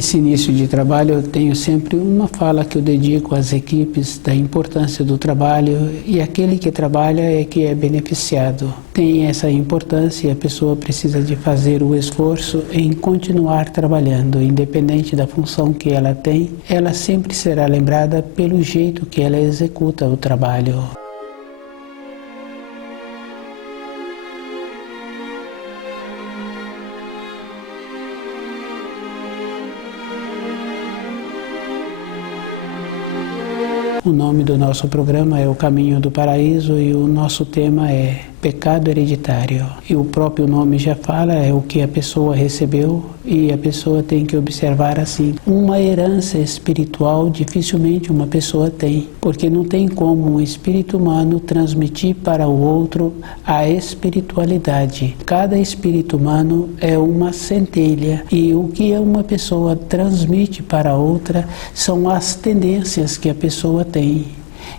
Esse início de trabalho eu tenho sempre uma fala que eu dedico às equipes da importância do trabalho, e aquele que trabalha é que é beneficiado. Tem essa importância e a pessoa precisa de fazer o esforço em continuar trabalhando, independente da função que ela tem, ela sempre será lembrada pelo jeito que ela executa o trabalho. O nome do nosso programa é O Caminho do Paraíso e o nosso tema é Pecado Hereditário. E o próprio nome já fala, é o que a pessoa recebeu, e a pessoa tem que observar assim. Uma herança espiritual dificilmente uma pessoa tem, porque não tem como um espírito humano transmitir para o outro a espiritualidade. Cada espírito humano é uma centelha, e o que uma pessoa transmite para a outra são as tendências que a pessoa tem.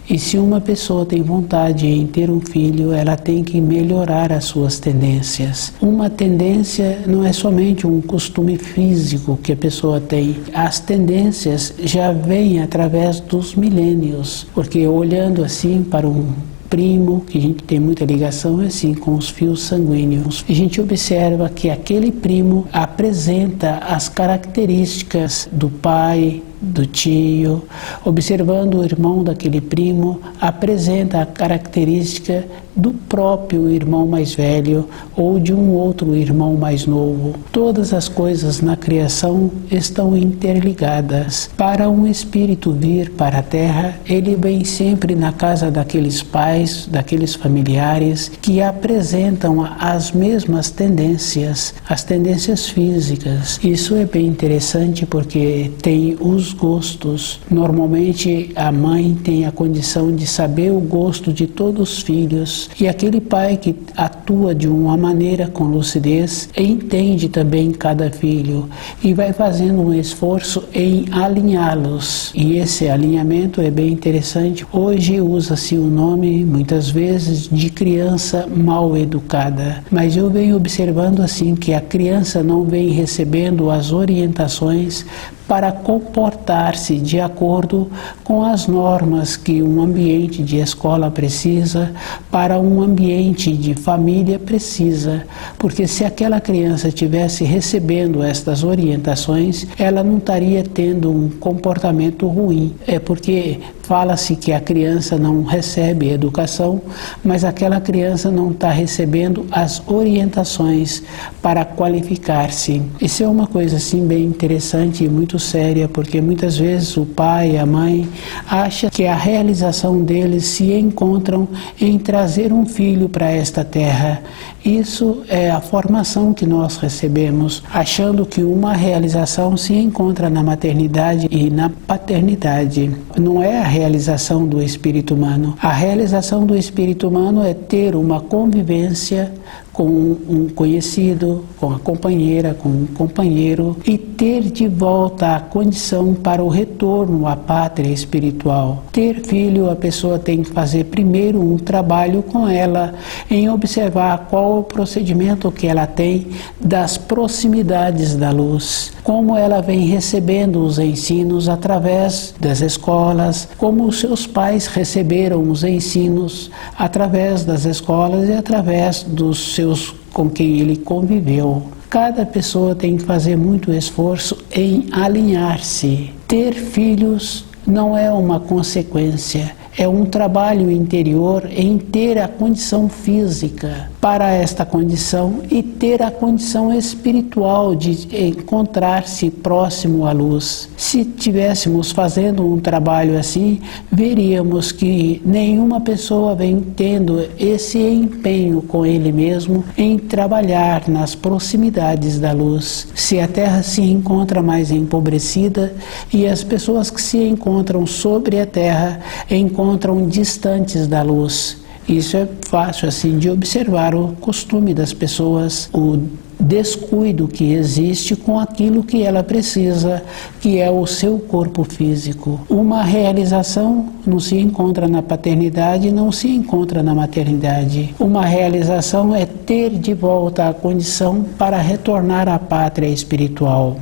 E se uma pessoa tem vontade em ter um filho, ela tem que melhorar as suas tendências. Uma tendência não é somente um costume físico que a pessoa tem. As tendências já vêm através dos milênios, porque olhando assim para um primo, que a gente tem muita ligação assim com os fios sanguíneos, a gente observa que aquele primo apresenta as características do pai, do tio. Observando o irmão daquele primo, apresenta a característica do próprio irmão mais velho ou de um outro irmão mais novo. Todas as coisas na criação estão interligadas. Para um espírito vir para a Terra, ele vem sempre na casa daqueles pais, daqueles familiares que apresentam as mesmas tendências, as tendências físicas. Isso é bem interessante porque tem os gostos. Normalmente a mãe tem a condição de saber o gosto de todos os filhos, e aquele pai que atua de uma maneira com lucidez entende também cada filho e vai fazendo um esforço em alinhá-los. E esse alinhamento é bem interessante. Hoje usa-se o nome muitas vezes de criança mal educada, mas eu venho observando assim que a criança não vem recebendo as orientações para comportar-se de acordo com as normas que um ambiente de escola precisa, para um ambiente de família precisa. Porque se aquela criança estivesse recebendo estas orientações, ela não estaria tendo um comportamento ruim. É porque fala-se que a criança não recebe educação, mas aquela criança não está recebendo as orientações para qualificar-se. Isso é uma coisa assim bem interessante e muito séria, porque muitas vezes o pai e a mãe acham que a realização deles se encontram em trazer um filho para esta terra. Isso é a formação que nós recebemos, achando que uma realização se encontra na maternidade e na paternidade. Não é a realização do espírito humano. A realização do espírito humano é ter uma convivência com um conhecido, com a companheira, com um companheiro, e ter de volta a condição para o retorno à pátria espiritual. Ter filho, a pessoa tem que fazer primeiro um trabalho com ela, em observar qual o procedimento que ela tem das proximidades da luz, como ela vem recebendo os ensinos através das escolas, como os seus pais receberam os ensinos através das escolas e através dos seus com quem ele conviveu. Cada pessoa tem que fazer muito esforço em alinhar-se. Ter filhos não é uma consequência, é um trabalho interior em ter a condição física para esta condição e ter a condição espiritual de encontrar-se próximo à luz. Se estivéssemos fazendo um trabalho assim, veríamos que nenhuma pessoa vem tendo esse empenho com ele mesmo em trabalhar nas proximidades da luz. Se a Terra se encontra mais empobrecida e as pessoas que se encontram sobre a Terra encontram distantes da luz. Isso é fácil assim de observar o costume das pessoas, o descuido que existe com aquilo que ela precisa, que é o seu corpo físico. Uma realização não se encontra na paternidade, não se encontra na maternidade. Uma realização é ter de volta a condição para retornar à pátria espiritual.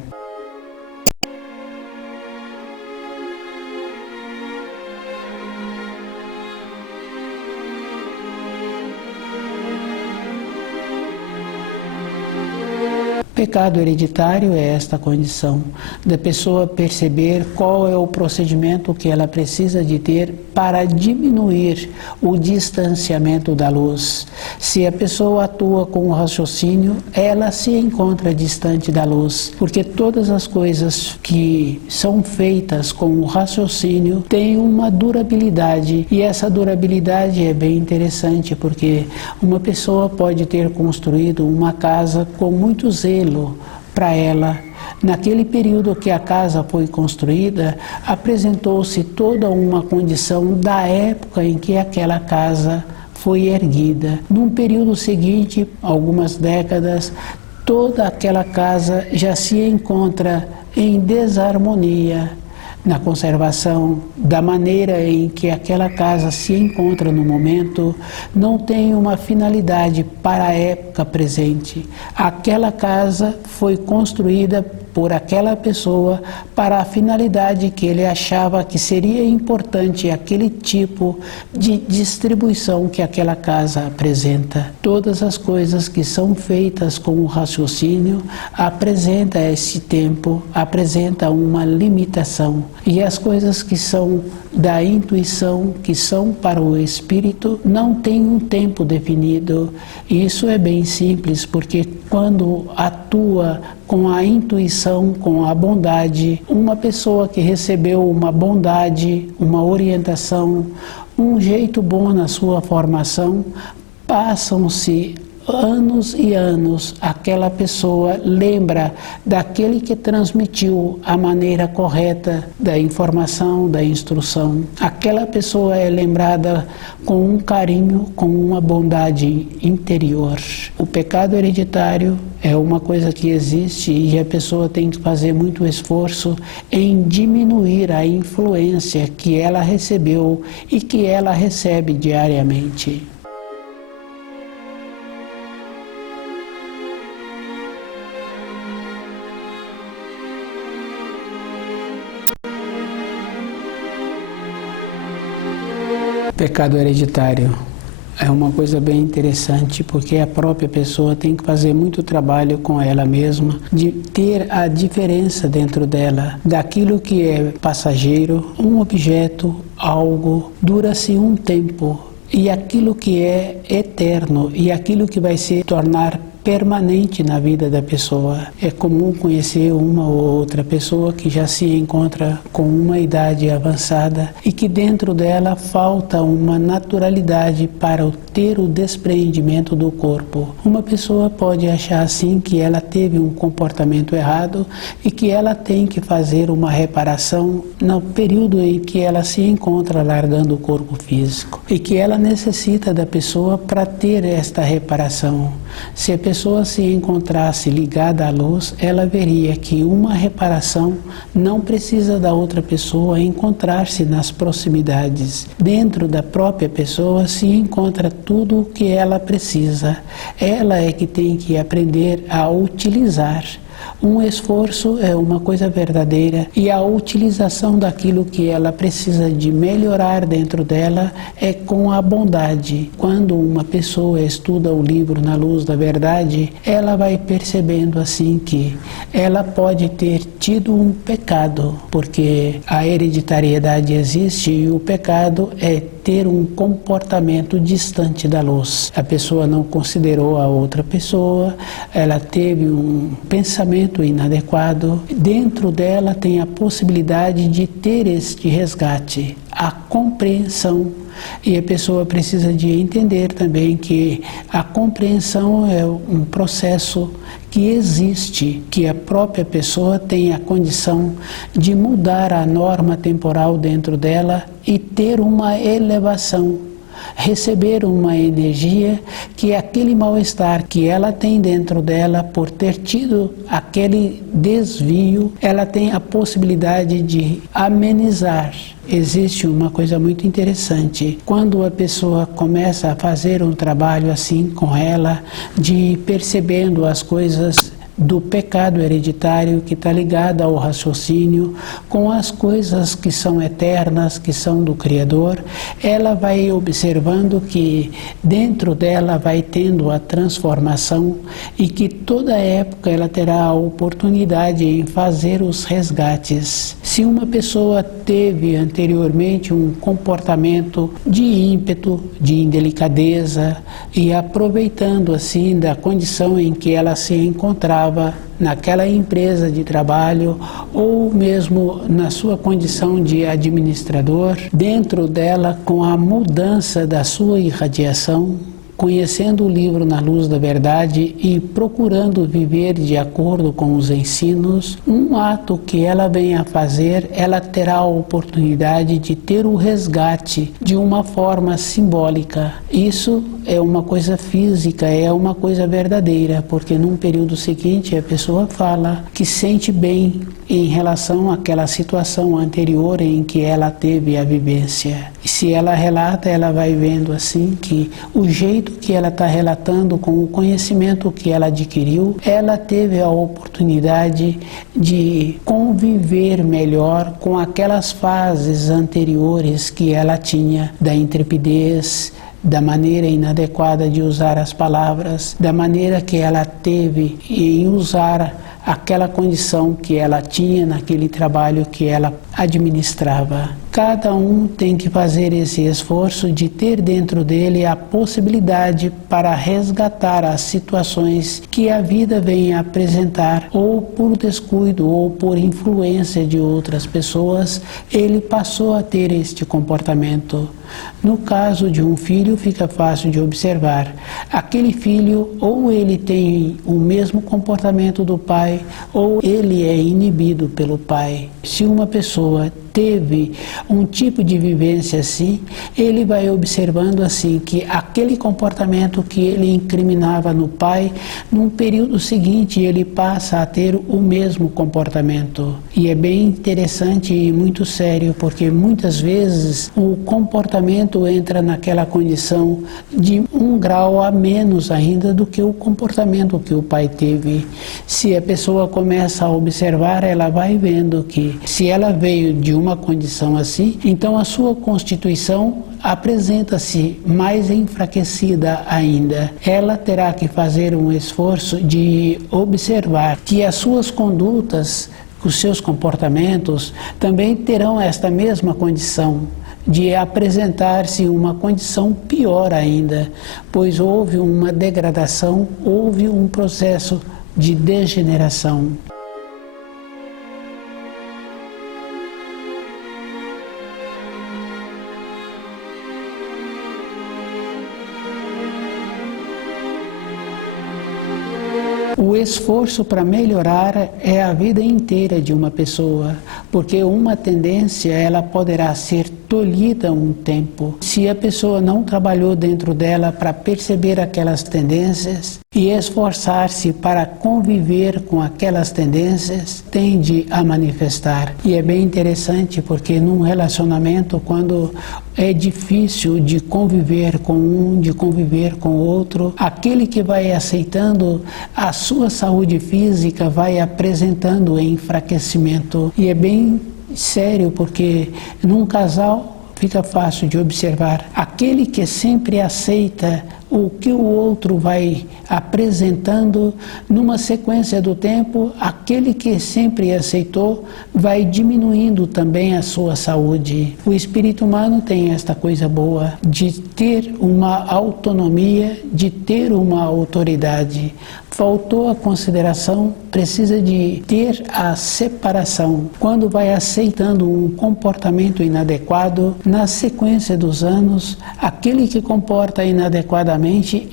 Pecado hereditário é esta condição da pessoa perceber qual é o procedimento que ela precisa de ter para diminuir o distanciamento da luz. Se a pessoa atua com o raciocínio, ela se encontra distante da luz, porque todas as coisas que são feitas com o raciocínio têm uma durabilidade, e essa durabilidade é bem interessante, porque uma pessoa pode ter construído uma casa com muito zelo para ela. Naquele período que a casa foi construída, apresentou-se toda uma condição da época em que aquela casa foi erguida. Num período seguinte, algumas décadas, toda aquela casa já se encontra em desarmonia na conservação, da maneira em que aquela casa se encontra no momento, não tem uma finalidade para a época presente. Aquela casa foi construída por aquela pessoa para a finalidade que ele achava que seria importante, aquele tipo de distribuição que aquela casa apresenta. Todas as coisas que são feitas com o raciocínio apresenta esse tempo, apresenta uma limitação. E as coisas que são da intuição, que são para o espírito, não tem um tempo definido. E isso é bem simples, porque quando atua com a intuição, com a bondade, uma pessoa que recebeu uma bondade, uma orientação, um jeito bom na sua formação, passam-se anos e anos, aquela pessoa lembra daquele que transmitiu a maneira correta da informação, da instrução. Aquela pessoa é lembrada com um carinho, com uma bondade interior. O pecado hereditário é uma coisa que existe e a pessoa tem que fazer muito esforço em diminuir a influência que ela recebeu e que ela recebe diariamente. Pecado hereditário é uma coisa bem interessante, porque a própria pessoa tem que fazer muito trabalho com ela mesma, de ter a diferença dentro dela, daquilo que é passageiro, um objeto, algo, dura-se um tempo, e aquilo que é eterno, e aquilo que vai se tornar permanente na vida da pessoa. É comum conhecer uma ou outra pessoa que já se encontra com uma idade avançada e que dentro dela falta uma naturalidade para ter o despreendimento do corpo. Uma pessoa pode achar assim que ela teve um comportamento errado e que ela tem que fazer uma reparação no período em que ela se encontra largando o corpo físico e que ela necessita da pessoa para ter esta reparação. Se a pessoa se encontrasse ligada à luz, ela veria que uma reparação não precisa da outra pessoa encontrar-se nas proximidades. Dentro da própria pessoa se encontra tudo o que ela precisa. Ela é que tem que aprender a utilizar. Um esforço é uma coisa verdadeira e a utilização daquilo que ela precisa de melhorar dentro dela é com a bondade. Quando uma pessoa estuda o livro Na Luz da Verdade, ela vai percebendo assim que ela pode ter tido um pecado, porque a hereditariedade existe e o pecado é ter um comportamento distante da luz. A pessoa não considerou a outra pessoa, ela teve um pensamento inadequado. Dentro dela tem a possibilidade de ter este resgate, a compreensão. E a pessoa precisa de entender também que a compreensão é um processo que existe, que a própria pessoa tem a condição de mudar a norma temporal dentro dela e ter uma elevação, receber uma energia que aquele mal-estar que ela tem dentro dela por ter tido aquele desvio, ela tem a possibilidade de amenizar. Existe uma coisa muito interessante, quando a pessoa começa a fazer um trabalho assim com ela, de ir percebendo as coisas do pecado hereditário que está ligado ao raciocínio com as coisas que são eternas, que são do Criador, ela vai observando que dentro dela vai tendo a transformação e que toda época ela terá a oportunidade em fazer os resgates. Se uma pessoa teve anteriormente um comportamento de ímpeto, de indelicadeza e aproveitando assim da condição em que ela se encontrava naquela empresa de trabalho ou mesmo na sua condição de administrador, dentro dela, com a mudança da sua irradiação, conhecendo o livro na luz da verdade e procurando viver de acordo com os ensinos, um ato que ela venha a fazer, ela terá a oportunidade de ter o resgate de uma forma simbólica. Isso é uma coisa física, é uma coisa verdadeira, porque num período seguinte a pessoa fala que sente bem em relação àquela situação anterior em que ela teve a vivência. E se ela relata, ela vai vendo assim que o jeito que ela está relatando, com o conhecimento que ela adquiriu, ela teve a oportunidade de conviver melhor com aquelas fases anteriores que ela tinha da intrepidez, da maneira inadequada de usar as palavras, da maneira que ela teve em usar aquela condição que ela tinha naquele trabalho que ela administrava. Cada um tem que fazer esse esforço de ter dentro dele a possibilidade para resgatar as situações que a vida vem a apresentar, ou por descuido ou por influência de outras pessoas, ele passou a ter este comportamento. No caso de um filho, fica fácil de observar. Aquele filho, ou ele tem o mesmo comportamento do pai, ou ele é inibido pelo pai. Se uma pessoa teve um tipo de vivência assim, ele vai observando assim que aquele comportamento que ele incriminava no pai, num período seguinte ele passa a ter o mesmo comportamento. E é bem interessante e muito sério, porque muitas vezes o comportamento entra naquela condição de um grau a menos ainda do que o comportamento que o pai teve. Se a pessoa começa a observar, ela vai vendo que se ela veio de uma condição assim, então a sua constituição apresenta-se mais enfraquecida ainda. Ela terá que fazer um esforço de observar que as suas condutas, os seus comportamentos também terão esta mesma condição de apresentar-se uma condição pior ainda, pois houve uma degradação, houve um processo de degeneração. O esforço para melhorar é a vida inteira de uma pessoa, porque uma tendência ela poderá ser tolhida um tempo. Se a pessoa não trabalhou dentro dela para perceber aquelas tendências e esforçar-se para conviver com aquelas tendências, tende a manifestar. E é bem interessante porque num relacionamento, quando é difícil de conviver com um, de conviver com o outro, aquele que vai aceitando a sua saúde física vai apresentando enfraquecimento. E é bem sério porque num casal fica fácil de observar. Aquele que sempre aceita o que o outro vai apresentando, numa sequência do tempo, aquele que sempre aceitou vai diminuindo também a sua saúde. O espírito humano tem esta coisa boa de ter uma autonomia, de ter uma autoridade. Faltou a consideração, precisa de ter a separação. Quando vai aceitando um comportamento inadequado, na sequência dos anos, aquele que comporta inadequadamente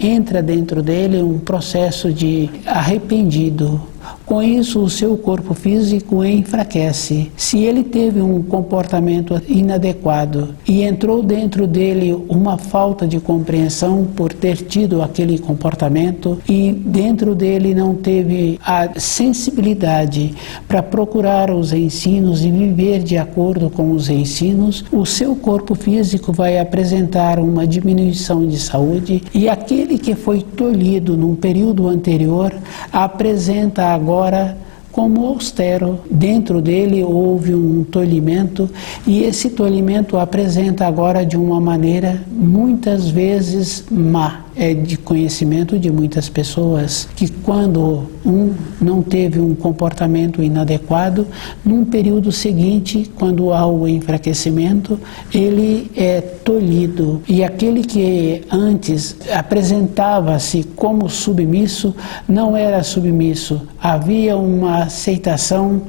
entra dentro dele um processo de arrependido. Com isso, o seu corpo físico enfraquece. Se ele teve um comportamento inadequado e entrou dentro dele uma falta de compreensão por ter tido aquele comportamento e dentro dele não teve a sensibilidade para procurar os ensinos e viver de acordo com os ensinos, o seu corpo físico vai apresentar uma diminuição de saúde e aquele que foi tolhido num período anterior apresenta agora como austero. Dentro dele houve um tolhimento, e esse tolhimento apresenta agora de uma maneira muitas vezes má. É de conhecimento de muitas pessoas que quando não teve um comportamento inadequado, num período seguinte, quando há o enfraquecimento, ele é tolhido. E aquele que antes apresentava-se como submisso, não era submisso. Havia uma aceitação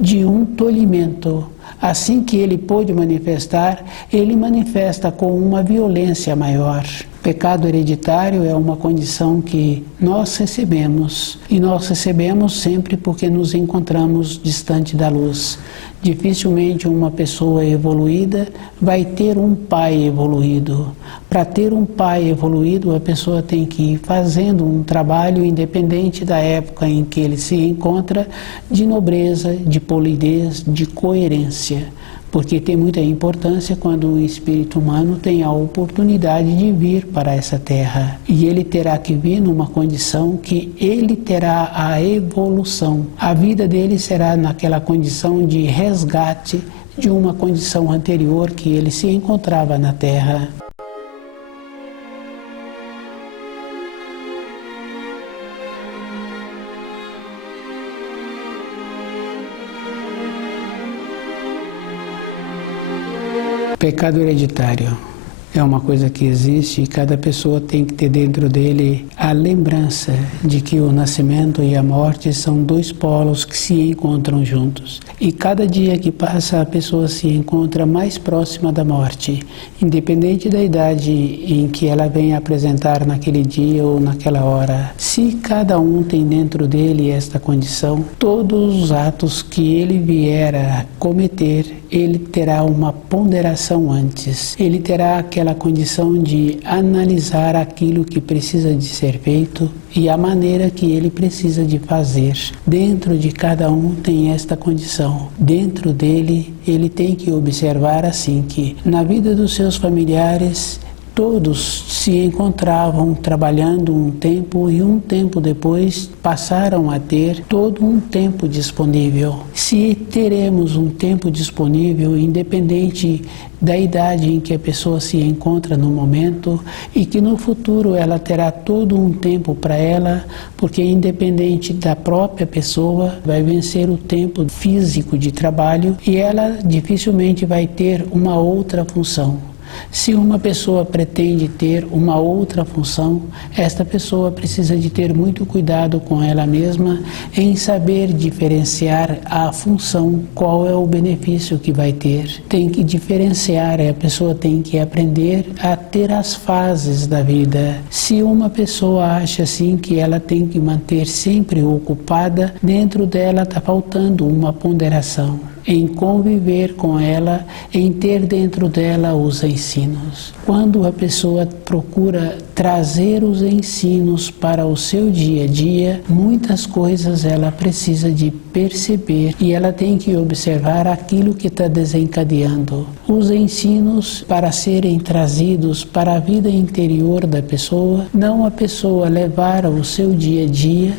de um tolhimento. Assim que ele pôde manifestar, ele manifesta com uma violência maior. Pecado hereditário é uma condição que nós recebemos, e nós recebemos sempre porque nos encontramos distante da luz. Dificilmente uma pessoa evoluída vai ter um pai evoluído. Para ter um pai evoluído, a pessoa tem que ir fazendo um trabalho independente da época em que ele se encontra, de nobreza, de polidez, de coerência. Porque tem muita importância quando o espírito humano tem a oportunidade de vir para essa terra. E ele terá que vir numa condição que ele terá a evolução. A vida dele será naquela condição de resgate de uma condição anterior que ele se encontrava na terra. Pecado hereditário é uma coisa que existe e cada pessoa tem que ter dentro dele a lembrança de que o nascimento e a morte são dois polos que se encontram juntos. E cada dia que passa a pessoa se encontra mais próxima da morte, independente da idade em que ela vem apresentar naquele dia ou naquela hora. Se cada um tem dentro dele esta condição, todos os atos que ele vier a cometer, ele terá uma ponderação antes. Ele terá aquela condição de analisar aquilo que precisa de ser feito e a maneira que ele precisa de fazer. Dentro de cada um tem esta condição. Dentro dele, ele tem que observar assim que na vida dos seus familiares, todos se encontravam trabalhando um tempo e um tempo depois passaram a ter todo um tempo disponível. Se teremos um tempo disponível, independente da idade em que a pessoa se encontra no momento, e que no futuro ela terá todo um tempo para ela, porque independente da própria pessoa, vai vencer o tempo físico de trabalho e ela dificilmente vai ter uma outra função. Se uma pessoa pretende ter uma outra função, esta pessoa precisa de ter muito cuidado com ela mesma em saber diferenciar a função, qual é o benefício que vai ter. Tem que diferenciar, a pessoa tem que aprender a ter as fases da vida. Se uma pessoa acha assim que ela tem que manter sempre ocupada, dentro dela está faltando uma ponderação em conviver com ela, em ter dentro dela os ensinos. Quando a pessoa procura trazer os ensinos para o seu dia a dia, muitas coisas ela precisa de perceber e ela tem que observar aquilo que está desencadeando. Os ensinos para serem trazidos para a vida interior da pessoa, não a pessoa levar o seu dia a dia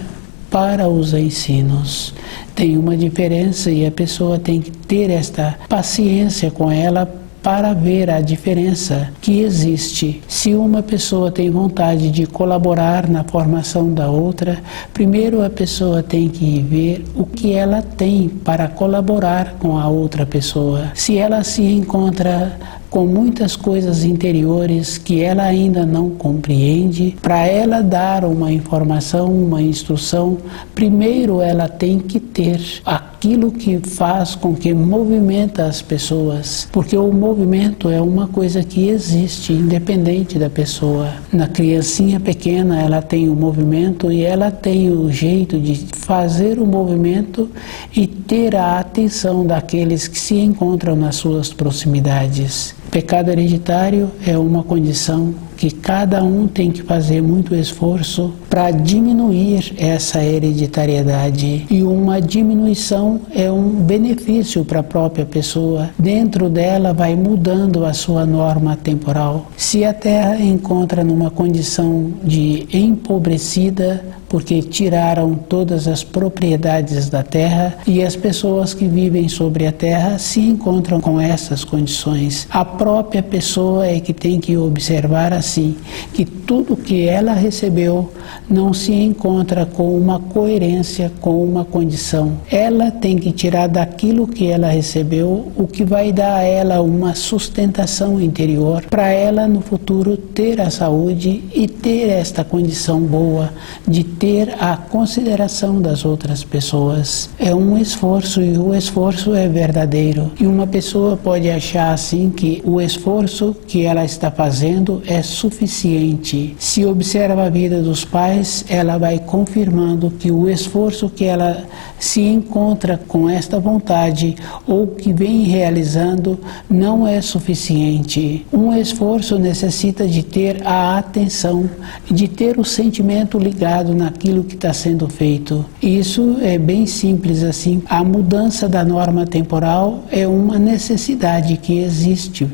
para os ensinos. Tem uma diferença e a pessoa tem que ter esta paciência com ela para ver a diferença que existe. Se uma pessoa tem vontade de colaborar na formação da outra, primeiro a pessoa tem que ver o que ela tem para colaborar com a outra pessoa. Se ela se encontra com muitas coisas interiores que ela ainda não compreende, para ela dar uma informação, uma instrução, primeiro ela tem que ter aquilo que faz com que movimenta as pessoas, porque o movimento é uma coisa que existe, independente da pessoa. Na criancinha pequena ela tem o movimento e ela tem o jeito de fazer o movimento e ter a atenção daqueles que se encontram nas suas proximidades. Pecado hereditário é uma condição que cada um tem que fazer muito esforço para diminuir essa hereditariedade. E uma diminuição é um benefício para a própria pessoa. Dentro dela vai mudando a sua norma temporal. Se a Terra encontra numa condição de empobrecida, porque tiraram todas as propriedades da terra, e as pessoas que vivem sobre a terra se encontram com essas condições. A própria pessoa é que tem que observar assim, que tudo que ela recebeu não se encontra com uma coerência, com uma condição. Ela tem que tirar daquilo que ela recebeu o que vai dar a ela uma sustentação interior, para ela no futuro ter a saúde e ter esta condição boa de ter a consideração das outras pessoas. É um esforço, e o esforço é verdadeiro. E uma pessoa pode achar assim que o esforço que ela está fazendo é suficiente. Se observa a vida dos pais, ela vai confirmando que o esforço que ela se encontra com esta vontade ou que vem realizando não é suficiente. Um esforço necessita de ter a atenção, de ter o sentimento ligado naquilo que está sendo feito. Isso é bem simples assim. A mudança da norma temporal é uma necessidade que existe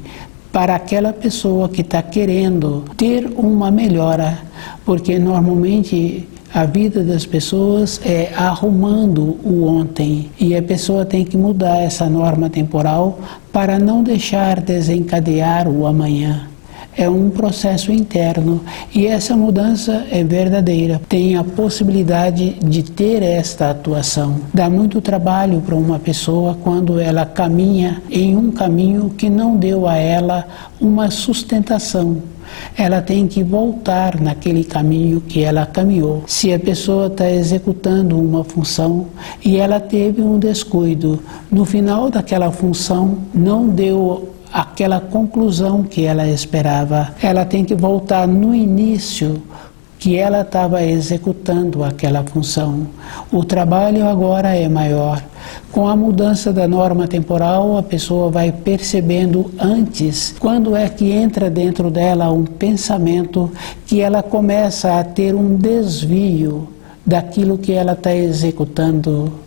para aquela pessoa que está querendo ter uma melhora, porque normalmente a vida das pessoas é arrumando o ontem, e a pessoa tem que mudar essa norma temporal para não deixar desencadear o amanhã. É um processo interno, e essa mudança é verdadeira. Tem a possibilidade de ter esta atuação. Dá muito trabalho para uma pessoa quando ela caminha em um caminho que não deu a ela uma sustentação. Ela tem que voltar naquele caminho que ela caminhou. Se a pessoa está executando uma função e ela teve um descuido, no final daquela função não deu aquela conclusão que ela esperava. Ela tem que voltar no início que ela estava executando aquela função. O trabalho agora é maior. Com a mudança da norma temporal, a pessoa vai percebendo antes quando é que entra dentro dela um pensamento que ela começa a ter um desvio daquilo que ela está executando.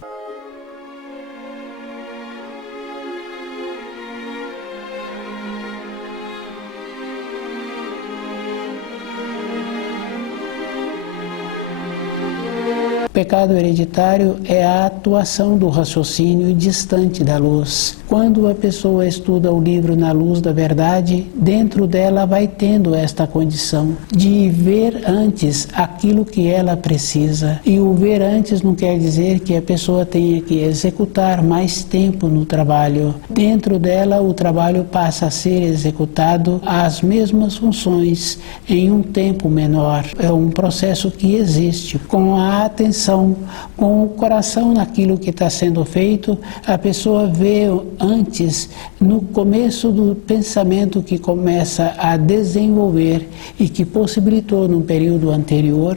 O pecado hereditário é a atuação do raciocínio distante da luz. Quando a pessoa estuda o livro na luz da verdade, dentro dela vai tendo esta condição de ver antes aquilo que ela precisa. E o ver antes não quer dizer que a pessoa tenha que executar mais tempo no trabalho. Dentro dela, o trabalho passa a ser executado as mesmas funções em um tempo menor. É um processo que existe. Com a atenção, com o coração naquilo que está sendo feito, a pessoa vê antes, no começo do pensamento que começa a desenvolver e que possibilitou num período anterior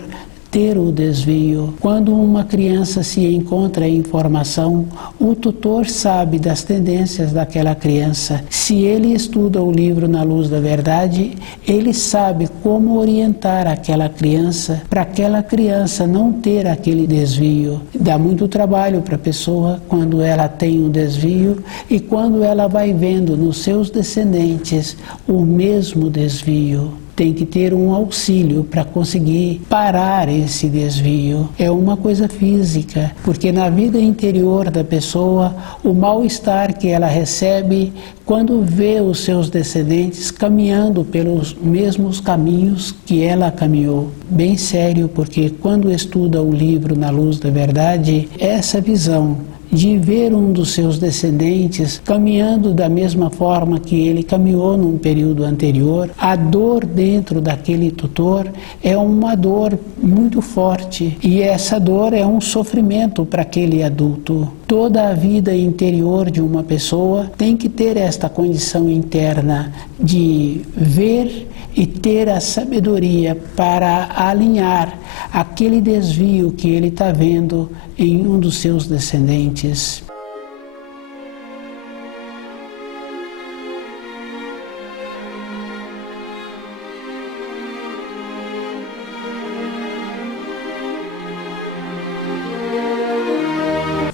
ter o desvio. Quando uma criança se encontra em formação, o tutor sabe das tendências daquela criança. Se ele estuda o livro na luz da verdade, ele sabe como orientar aquela criança para aquela criança não ter aquele desvio. Dá muito trabalho para a pessoa quando ela tem um desvio e quando ela vai vendo nos seus descendentes o mesmo desvio. Tem que ter um auxílio para conseguir parar esse desvio. É uma coisa física, porque na vida interior da pessoa, o mal-estar que ela recebe quando vê os seus descendentes caminhando pelos mesmos caminhos que ela caminhou. Bem sério, porque quando estuda o livro na luz da verdade, essa visão de ver um dos seus descendentes caminhando da mesma forma que ele caminhou num período anterior, a dor dentro daquele tutor é uma dor muito forte, e essa dor é um sofrimento para aquele adulto. Toda a vida interior de uma pessoa tem que ter esta condição interna de ver e ter a sabedoria para alinhar aquele desvio que ele está vendo em um dos seus descendentes.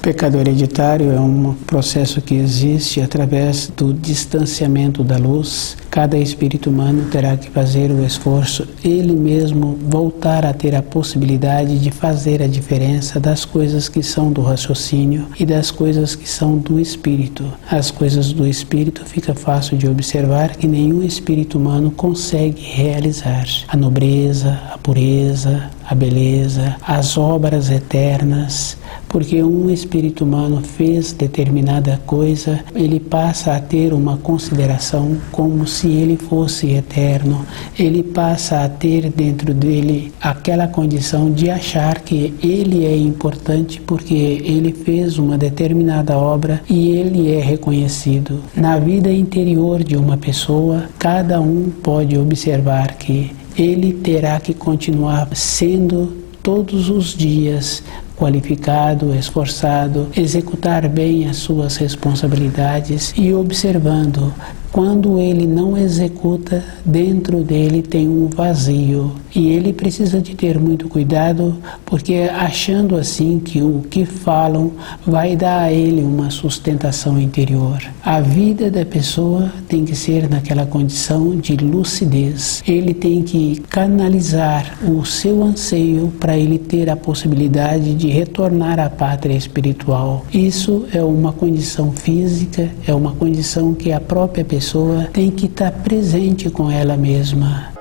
pecado hereditário é um processo que existe através do distanciamento da luz. Cada espírito humano terá que fazer o esforço, ele mesmo voltar a ter a possibilidade de fazer a diferença das coisas que são do raciocínio e das coisas que são do espírito. As coisas do espírito fica fácil de observar que nenhum espírito humano consegue realizar. A nobreza, a pureza, a beleza, as obras eternas. Porque um espírito humano fez determinada coisa, ele passa a ter uma consideração como se ele fosse eterno. Ele passa a ter dentro dele aquela condição de achar que ele é importante porque ele fez uma determinada obra e ele é reconhecido. Na vida interior de uma pessoa, cada um pode observar que ele terá que continuar sendo todos os dias qualificado, esforçado, executar bem as suas responsabilidades e observando. Quando ele não executa, dentro dele tem um vazio e ele precisa de ter muito cuidado, porque achando assim que o que falam vai dar a ele uma sustentação interior. A vida da pessoa tem que ser naquela condição de lucidez. Ele tem que canalizar o seu anseio para ele ter a possibilidade de retornar à pátria espiritual. Isso é uma condição física, é uma condição que a própria pessoa tem que estar presente com ela mesma.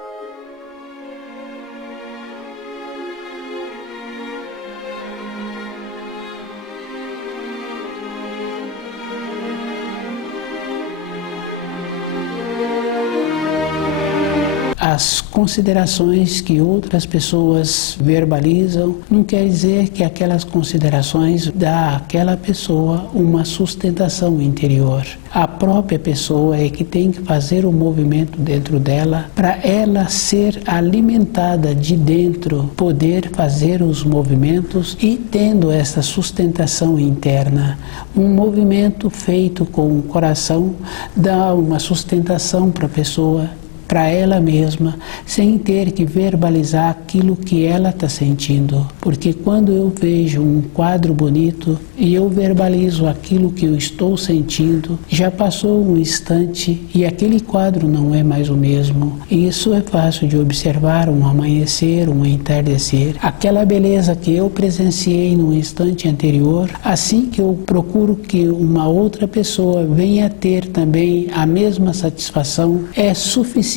As considerações que outras pessoas verbalizam não quer dizer que aquelas considerações dão àquela pessoa uma sustentação interior. A própria pessoa é que tem que fazer o movimento dentro dela para ela ser alimentada de dentro, poder fazer os movimentos e tendo essa sustentação interna. Um movimento feito com o coração dá uma sustentação para a pessoa, para ela mesma, sem ter que verbalizar aquilo que ela está sentindo. Porque quando eu vejo um quadro bonito e eu verbalizo aquilo que eu estou sentindo, já passou um instante e aquele quadro não é mais o mesmo. E isso é fácil de observar, um amanhecer, um entardecer. Aquela beleza que eu presenciei no instante anterior, assim que eu procuro que uma outra pessoa venha ter também a mesma satisfação, é suficiente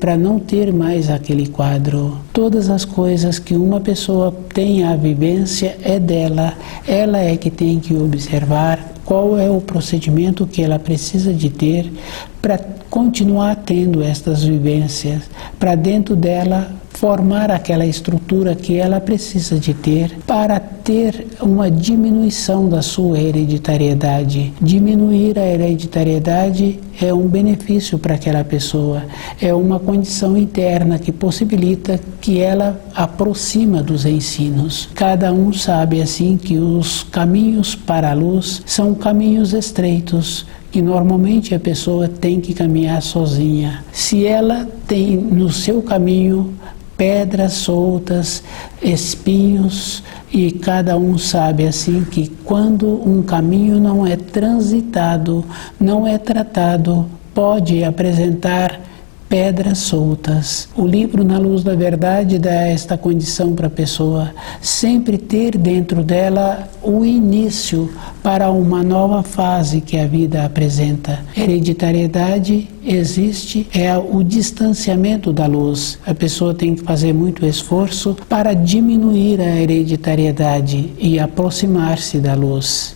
para não ter mais aquele quadro. Todas as coisas que uma pessoa tem a vivência é dela. Ela é que tem que observar qual é o procedimento que ela precisa de ter para continuar tendo estas vivências, para dentro dela formar aquela estrutura que ela precisa de ter para ter uma diminuição da sua hereditariedade. Diminuir a hereditariedade é um benefício para aquela pessoa, é uma condição interna que possibilita que ela aproxima dos ensinos. Cada um sabe assim que os caminhos para a luz são caminhos estreitos, que normalmente a pessoa tem que caminhar sozinha. Se ela tem no seu caminho pedras soltas, espinhos, e cada um sabe assim que quando um caminho não é transitado, não é tratado, pode apresentar pedras soltas. O livro Na Luz da Verdade dá esta condição para a pessoa sempre ter dentro dela o início para uma nova fase que a vida apresenta. Hereditariedade existe, é o distanciamento da luz. A pessoa tem que fazer muito esforço para diminuir a hereditariedade e aproximar-se da luz.